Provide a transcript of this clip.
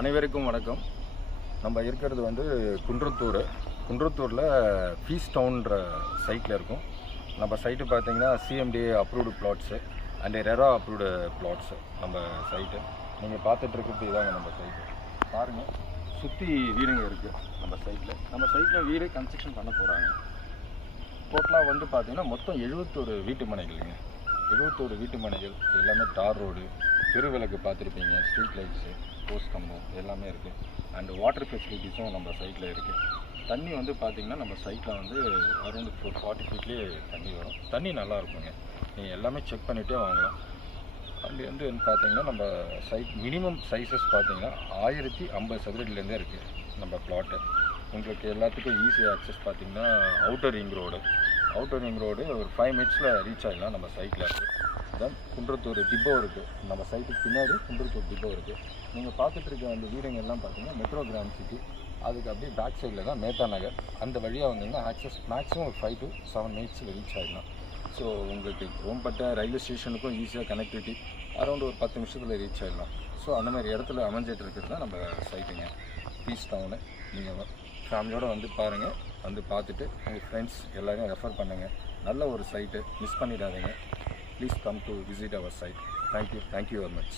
அனைவருக்கும் வணக்கம். நம்ம இருக்கிறது வந்து குன்றத்தூரில் பீஸ் டவுன்ற சைட்டில் இருக்கும். நம்ம சைட்டு பார்த்தீங்கன்னா CMDA approved plots and RERA approved plots நம்ம சைட்டு. நீங்கள் பார்த்துட்ருக்கிறது இதாங்க நம்ம சைட்டு. பாருங்கள், சுற்றி வீடுங்க இருக்குது நம்ம சைட்டில் வீடு கன்ஸ்ட்ரக்ஷன் பண்ண போகிறாங்க. டோட்டலாக வந்து பார்த்தீங்கன்னா மொத்தம் 71 வீட்டு மனைகள்ங்க. 71 வீட்டு மனைகள், எல்லாமே தார் ரோடு, தெருவிளக்கு பார்த்துருப்பீங்க, ஸ்ட்ரீட் லைட்ஸு, போஸ்ட் கம்பம் எல்லாமே இருக்குது. அண்ட் வாட்டர் ஃபெசிலிட்டிஸும் நம்ம சைட்டில் இருக்குது. தண்ணி வந்து பார்த்திங்கன்னா நம்ம சைட்டில் வந்து அரௌண்ட் 40 ஃபீட்லேயே தண்ணி வரும். தண்ணி நல்லா இருக்குங்க. நீங்கள் எல்லாமே செக் பண்ணிகிட்டே வாங்கலாம். அண்ட் வந்து பார்த்திங்கன்னா நம்ம சைட் மினிமம் சைஸஸ் பார்த்திங்கன்னா 1050 சதுரடிலேருந்தே இருக்குது நம்ம பிளாட்டு. உங்களுக்கு எல்லாத்துக்கும் ஈஸி ஆக்சஸ் பார்த்திங்கன்னா அவுட்டர் ரிங் ரோடு ஒரு 5 மினிட்ஸில் ரீச் ஆகிடலாம். நம்ம சைட்டில் இருக்குது. தென் குன்றத்தூர் டிப்போ இருக்குது. நம்ம சைட்டுக்கு பின்னாடி குன்றத்தூர் டிப்போ இருக்குது. நீங்கள் பார்த்துட்ருக்க அந்த வீடுங்க எல்லாம் பார்த்தீங்கன்னா மெட்ரோ கிராண்ட் சிட்டி, அதுக்கு அப்படியே பேக் சைடில் தான் மேத்தா நகர். அந்த வழியாக வந்தீங்கன்னா ஆக்சஸ் மேக்ஸிமம் ஒரு 5 to 7 மினிட்ஸில் ரீச் ஆகிடலாம். ஸோ உங்களுக்கு ரோம்பட்ட ரயில்வே ஸ்டேஷனுக்கும் ஈஸியாக கனெக்டிவிட்டி, அரௌண்ட் ஒரு 10 நிமிஷத்தில் ரீச் ஆகிடலாம். ஸோ அந்த மாதிரி இடத்துல அமைஞ்சிட்டு இருக்கிறது தான் நம்ம சைட்டுங்க, பீஸ் டவுனு. நீங்கள் ஃபேமிலியோடு வந்து பாருங்கள். வந்து பார்த்துட்டு உங்கள் ஃப்ரெண்ட்ஸ் எல்லோரையும் ரெஃபர் பண்ணுங்கள். நல்ல ஒரு சைட்டு, மிஸ் பண்ணிடாதீங்க. Please come to visit our site. Thank you very much.